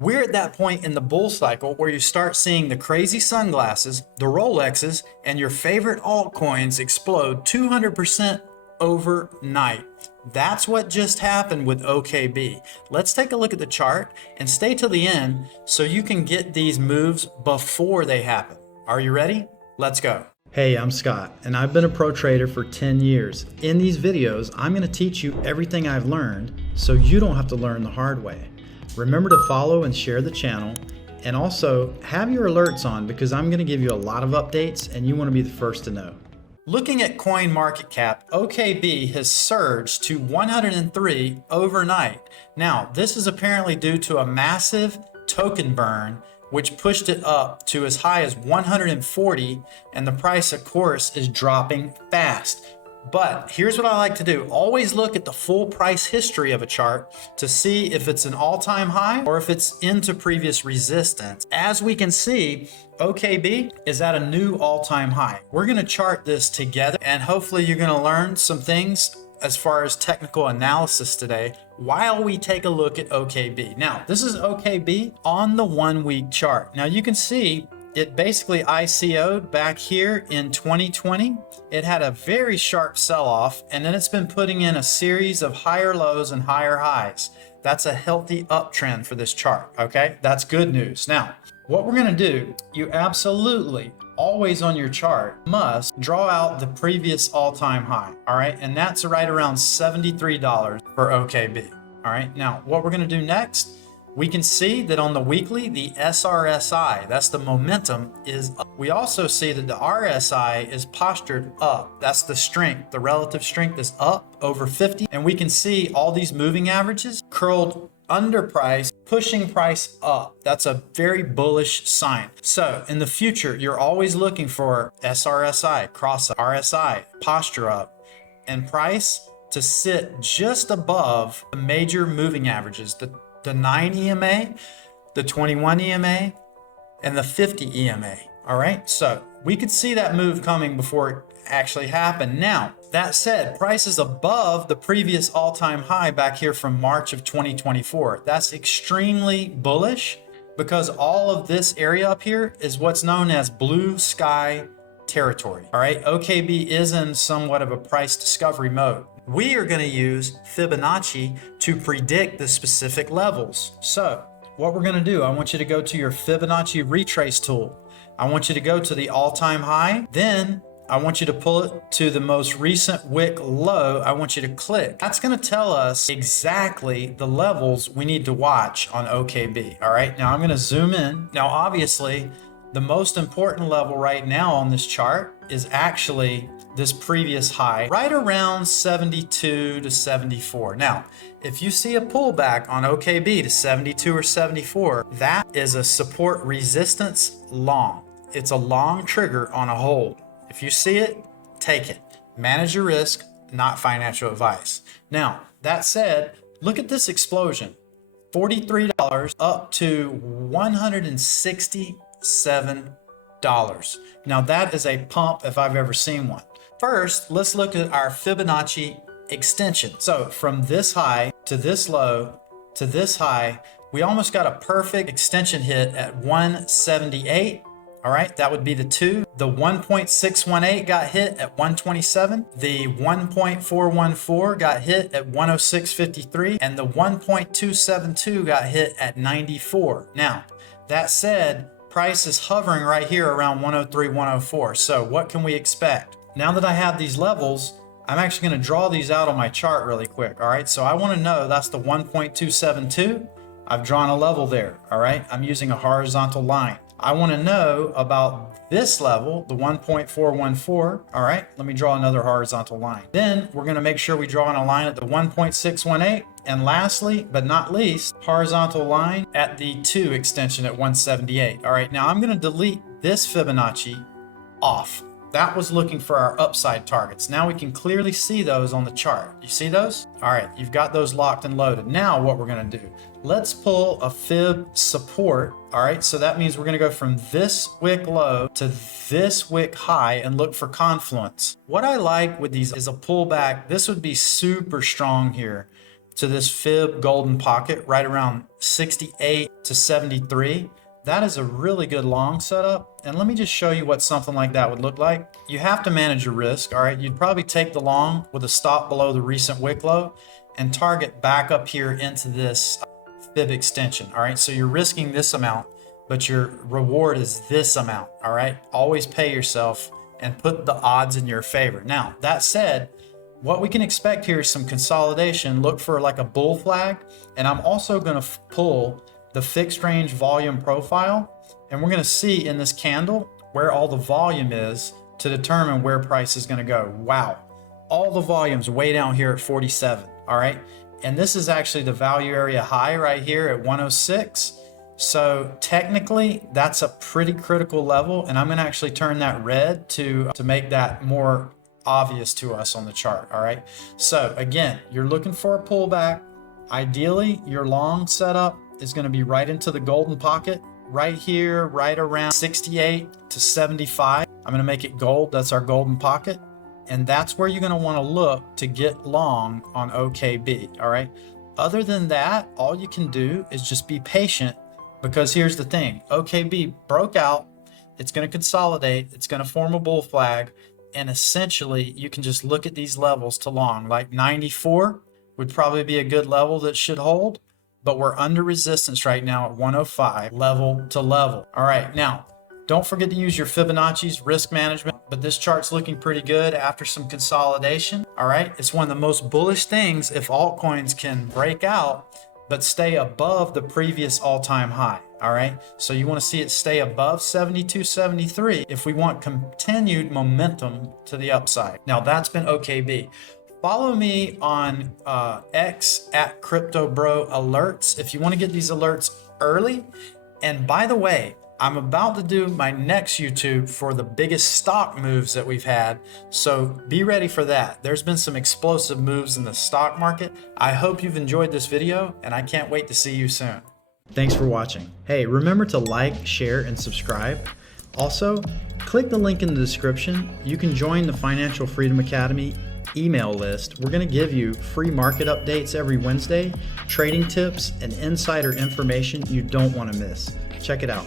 We're at that point in the bull cycle where you start seeing the crazy sunglasses, the Rolexes, and your favorite altcoins explode 200% overnight. That's what just happened with OKB. Let's take a look at the chart and stay till the end so you can get these moves before they happen. Are you ready? Let's go. Hey, I'm Scott, and I've been a pro trader for 10 years. In these videos, I'm going to teach you everything I've learned so you don't have to learn the hard way. Remember to follow and share the channel, and also have your alerts on because I'm going to give you a lot of updates and you want to be the first to know. Looking at coin market cap, OKB has surged to 103 overnight. Now, this is apparently due to a massive token burn which pushed it up to as high as 140, and the price, of course, is dropping fast. But here's what I like to do. Always look at the full price history of a chart to see if it's an all-time high or if it's into previous resistance. As we can see, OKB is at a new all-time high. We're going to chart this together, and hopefully you're going to learn some things as far as technical analysis today while we take a look at OKB. Now, this is OKB on the 1 week chart. Now you can see it basically ICO'd back here in 2020. It had a very sharp sell-off, and then it's been putting in a series of higher lows and higher highs. That's a healthy uptrend for this chart, okay? That's good news. Now, what we're gonna do, you absolutely always on your chart must draw out the previous all-time high, all right? And that's right around $73 for OKB, all right? Now, what we're gonna do next, we can see that on the weekly, the SRSI, that's the momentum, is up. We also see that the RSI is postured up. That's the strength, the relative strength is up over 50. And we can see all these moving averages curled under price, pushing price up. That's a very bullish sign. So in the future, you're always looking for SRSI, cross RSI, posture up, and price to sit just above the major moving averages, the 9 EMA, the 21 EMA, and the 50 EMA. All right, so we could see that move coming before it actually happened. Now, that said, price is above the previous all-time high back here from March of 2024. That's extremely bullish because all of this area up here is what's known as blue sky territory. All right, OKB is in somewhat of a price discovery mode. We are going to use Fibonacci to predict the specific levels. So what we're going to do, I want you to go to your Fibonacci retrace tool. I want you to go to the all-time high. Then I want you to pull it to the most recent wick low. I want you to click. That's going to tell us exactly the levels we need to watch on OKB. All right, now I'm going to zoom in. Now, obviously, the most important level right now on this chart is actually this previous high, right around 72 to 74. Now, if you see a pullback on OKB to 72 or 74, that is a support resistance long. It's a long trigger on a hold. If you see it, take it. Manage your risk, not financial advice. Now, that said, look at this explosion. $43 up to $167. Now that is a pump if I've ever seen one. First, let's look at our Fibonacci extension. So from this high to this low to this high, we almost got a perfect extension hit at 178. All right, that would be the 2. The 1.618 got hit at 127. The 1.414 got hit at 106.53. And the 1.272 got hit at 94. Now, that said, price is hovering right here around 103, 104. So what can we expect? Now that I have these levels, I'm actually going to draw these out on my chart really quick. All right, so I want to know that's the 1.272. I've drawn a level there. All right, I'm using a horizontal line. I want to know about this level, the 1.414. All right, let me draw another horizontal line. Then we're going to make sure we draw on a line at the 1.618. And lastly, but not least, horizontal line at the 2 extension at 178. All right, now I'm going to delete this Fibonacci off. That was looking for our upside targets. Now we can clearly see those on the chart. You see those? All right, you've got those locked and loaded. Now what we're gonna do, let's pull a fib support. All right, so that means we're gonna go from this wick low to this wick high and look for confluence. What I like with these is a pullback. This would be super strong here to this fib golden pocket right around 68 to 73. That is a really good long setup. And let me just show you what something like that would look like. You have to manage your risk, all right? You'd probably take the long with a stop below the recent wick low and target back up here into this fib extension, all right? So you're risking this amount, but your reward is this amount, all right? Always pay yourself and put the odds in your favor. Now, that said, what we can expect here is some consolidation. Look for like a bull flag. And I'm also gonna pull the fixed range volume profile. And we're gonna see in this candle where all the volume is to determine where price is gonna go. Wow, all the volume's way down here at 47, all right? And this is actually the value area high right here at 106. So technically that's a pretty critical level. And I'm gonna actually turn that red to make that more obvious to us on the chart, all right? So again, you're looking for a pullback. Ideally, your long setup is gonna be right into the golden pocket, right here, right around 68 to 75. I'm gonna make it gold, that's our golden pocket. And that's where you're gonna wanna look to get long on OKB, all right? Other than that, all you can do is just be patient, because here's the thing, OKB broke out, it's gonna consolidate, it's gonna form a bull flag, and essentially you can just look at these levels to long. Like 94 would probably be a good level that should hold, but we're under resistance right now at 105, level to level. All right, now don't forget to use your Fibonacci's risk management, but this chart's looking pretty good after some consolidation. All right, it's one of the most bullish things if altcoins can break out but stay above the previous all-time high. All right, so you want to see it stay above 72.73 if we want continued momentum to the upside. Now that's been OKB. Follow me on X at CryptoBro Alerts if you want to get these alerts early. And by the way, I'm about to do my next YouTube for the biggest stock moves that we've had, so be ready for that. There's been some explosive moves in the stock market. I hope you've enjoyed this video, and I can't wait to see you soon. Thanks for watching. Hey, remember to like, share, and subscribe. Also, click the link in the description. You can join the Financial Freedom Academy email list. We're going to give you free market updates every Wednesday, trading tips, and insider information you don't want to miss. Check it out.